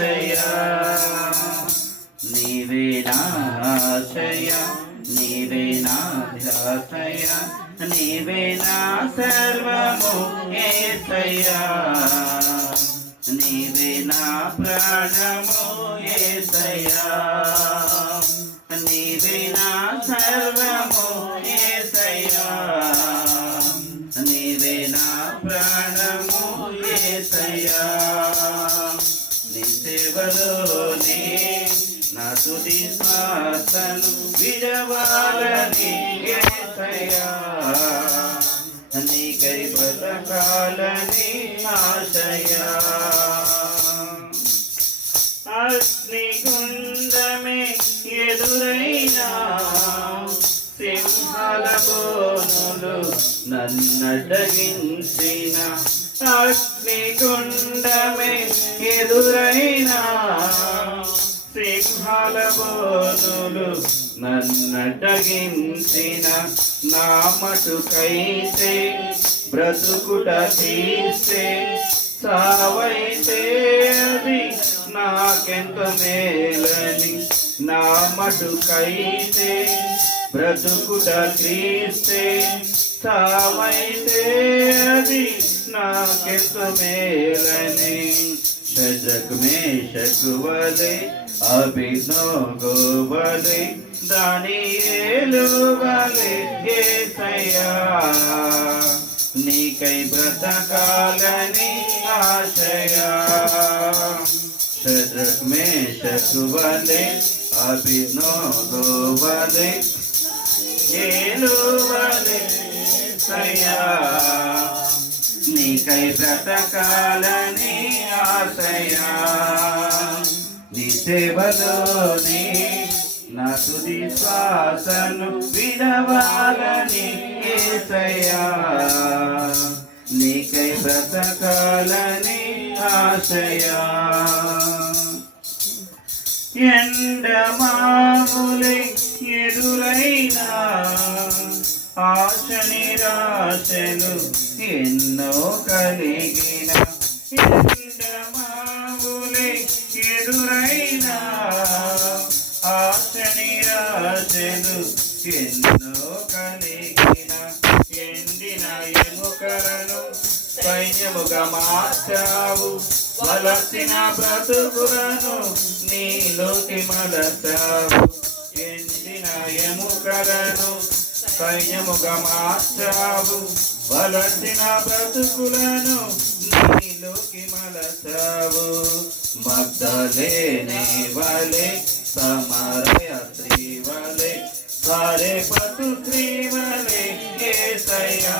ఆశయ నీవే నా ఆశయ నీవే నా ధ్యాసయ నీవే నా సర్వము యేసయ్యా నీవే నా ప్రాణము యేసయ్యా నీవే నా సర్వము యేసయ్యా నీవే నా ప్రాణము యేసయ్యా నీ సేవలోనే నా తుది శ్వాసను విడవాలని యేసయ్యా నీకై బ్రతకాలని ఆశయా అగ్నిగుండమే ఎదురైనా సింహాల బోనులు నన్నడ్డగించిన అగ్నిగుండమే ఎదురైనా సింహాల బోనులు నన్నడ్డగించిన నా మటుకైతే బ్రతుకుట తీస్తే సావైతే అది నాకెంత మేలని నా మటుకైతే బ్రతుకుట తీస్తే సావైతే అది నాకెంత మేలని శద్రక్ మేషక్ వలె అభినోగో వలె దానియేలు వలె యేసయ్యా నీకై బ్రతకాలని ఆశయా శద్రక్ మేషక్ వలె అభినోగో వలె యేలు వలె యేసయ్యా నీకై బ్రతకాలని ఆశయా నీ సేవలోని నా తుది శ్వాసను విడవాలని యేసయ్యా నీకై బ్రతకాలని ఆశయా ఎండమాములై ఎదురైనా ఆశ నిరాశలు ఎన్నో కలిగిన ఎండమాములై ఎదురైనా ఆశ నిరాశలు ఎన్నో కలిగిన ఎండిన ఎముకలను సైన్యముగా మార్చావు వలసిన బ్రతుకులను నీలోకి మలచావు ఎండిన ఎముకలను సైన్యముగా మార్చావు వలసిన బ్రతుకులను నీలోకి మలచావు మగ్దలేనే వలె సమరయ స్త్రీ వలె సారెపతు స్త్రీ వలె యేసయ్యా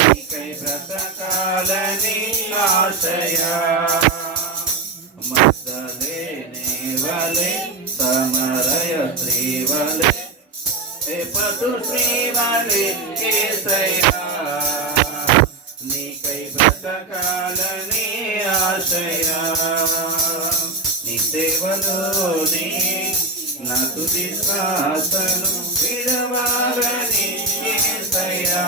నీకై బ్రతకాలని ఆశయా మగ్దలేనే వలె సమరయ స్త్రీ వలె పతు స్త్రీ వలె యేసయ్యా నీకై బ్రతకాలని ఆశయా నీ సేవలోని నా తుది శ్వాసను విడవాలని యేసయ్యా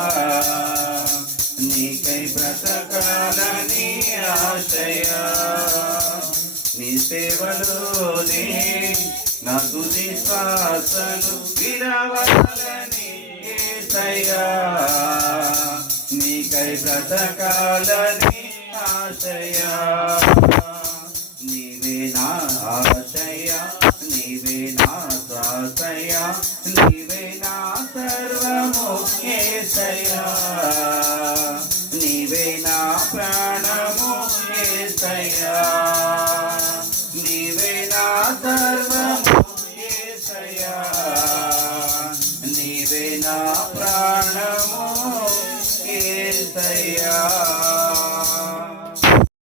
నీకై బ్రతకాలని ఆశయా నీ సేవలోని నా తుది శ్వాసను విడవాలని యేసయ్యా నీకై బ్రతకాలని ఆశయా నీవే నా ఆశయ నీవే నా శ్వాసయ నీవే నా సర్వము యేసయ్యా నీవే నా ప్రాణము యేసయ్యా